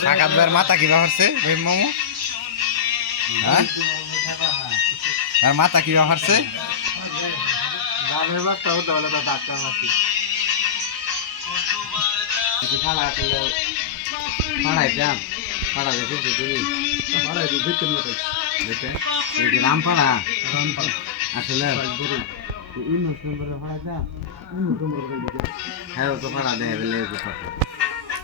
সাকাত ভাইয়ের মাথা কিবা হচ্ছে ভাই মামু? হ্যাঁ? আর মাথা কিবা হচ্ছে গ্রামের বাচ্চা হতে হলে তো ডাক্তার মাতি ফাড়া করলে ফাড়াই যাম ফাড়া দেখে তুমি ফাড়াই দিই ভিতর মতো দেখে কি রাম ফাড়া রাম ফাড়া আসলে ইউনুস নম্বরে ফাড়া যাম ইউনুস নম্বরে হ্যাঁ তো ফাড়া দেয়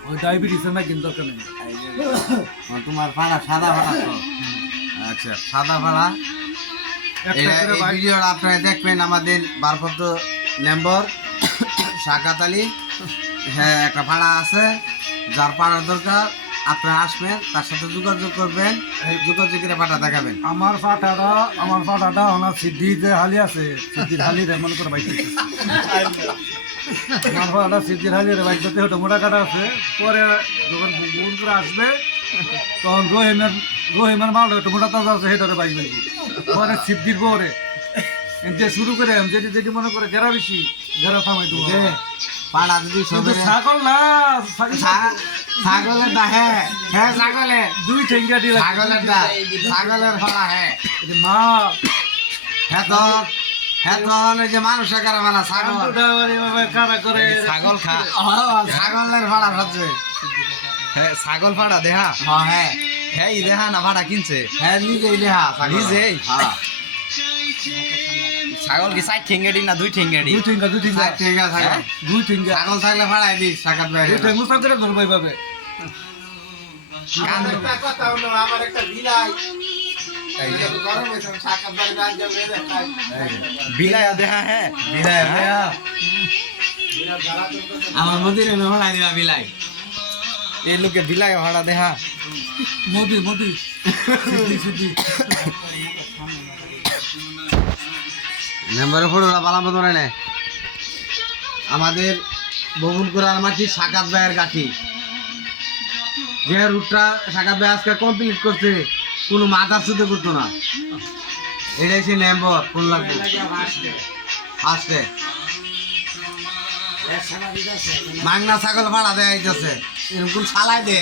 ওই ডায়াবেটিসের না কিন্তু দরকার নেই। তোমার ফাড়া সাদা ফাড়া আচ্ছা সাদা এই- ভিডিওটা আপনারা দেখবেন আমাদের ভারপ্রাপ্ত মেম্বার শাকাত আলী। হ্যাঁ একটা ভাড়া আছে যার পাড়ার দরকার। আপনারা আসবেন তার সাথে যোগাযোগ করবেন যোগাযোগ করে ভাড়া দেখাবেন। আমার ফাটাটা আমার ফাটাটা ওনার সিদ্ধি যে হালি আছে সিদ্ধির হালি রে মনে করে বাইক ফাটাটা সিদ্ধির হালি রে বাইক দিতে হতো মোটা কাটা আছে। পরে যখন গুণ করে আসবে তখন রহিমের রহিমের মাল একটু মোটা তাজা আছে সেটারে বাইক বাইক পরে সিদ্ধির পরে এতে শুরু করে যেটি যেটি মনে করে গেরা বেশি গেরা থামাই দেবো পাড়া যদি ছাগল না ছাগলের দা হ্যাঁ হ্যাঁ ছাগলের দুই ঠেঙ্গা দিয়ে ছাগলের দা ছাগলের ভাড়া হ্যাঁ। মা হ্যাঁ তো হ্যাঁ তো ওই যে মানুষের কারা মানা ছাগল কারা করে? ছাগল খা। ছাগলের ভাড়া হ্যাঁ ছাগল দেহা? হ্যাঁ হ্যাঁ। ই দেহা না ফাড়া কিনছে? হ্যাঁ নিজেই লেহা ছাগল। নিজেই? হ্যাঁ। ছাগল কি সাইড ঠেঙ্গেডি না দুই ঠেঙ্গেডি? দুই ঠেঙ্গা দুই ঠেঙ্গা। আছে ছাগল। দুই ঠেঙ্গা। ছাগল থাকলে ভাড়াই দিস সাকাত ভাই দুই ঠেঙ্গা সাথে ধরবো এইভাবে আমার একটা বিলাই। বিলায়া হ্যাঁ। বিলাই আমার মন্দিরে ভাড়াই দিবা বিলাই। এই লোকে বিলায় ভাড়া দেহা। মোদি মোদি মেম্বারের ফটোটা বালাম মতো নে আমাদের ববুল করার মাটি সাকাত ভাইয়ের গাঠি। যে রুটটা সাকাত ভাই আজকে কমপ্লিট করছে কোনো মাথা শুতে করতো না। এটাই সে মেম্বার কোন লাগবে। ফার্স্টে মাংনা ছাগল ভাড়া দেয় আইতেছে এরকম ছালাই দে।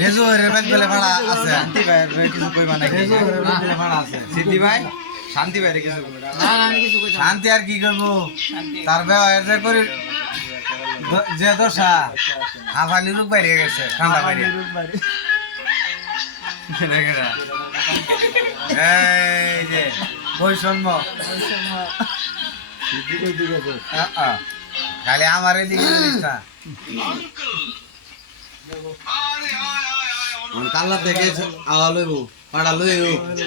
রেজু রেবেল বেলে ভাড়া আছে। শান্তি ভাই কিছু কইবা নাকি? রেজু রেবেল বেলে ভাড়া আছে। সিদ্ধি ভাই? শান্তি ভাই কিছু শান্তি আর কি করব? তার ব্যবহার করি যে দশা হাফালি রূপ বাইরে গেছে ঠান্ডা বাইরে। এই যে বৈষম্য। আ, আ। খালি আমার এদিকে কাল্লা থেকে আওয়া লইব। পাড়া লইব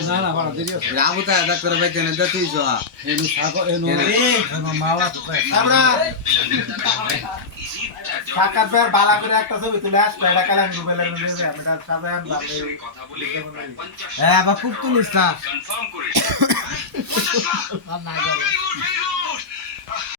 না না ভাড়া দেরি আছে রাবু তা এটা করে বাইতে না তুই যা এনু ছাগল এনু এনু মাল আছে তাই। সাক্ষাৎ ভাইয়ের বালা করে একটা ছবি তুলে কালাম মোবাইলের মধ্যে আমি তার সাথে আমি হ্যাঁ আবার খুব তুলিস না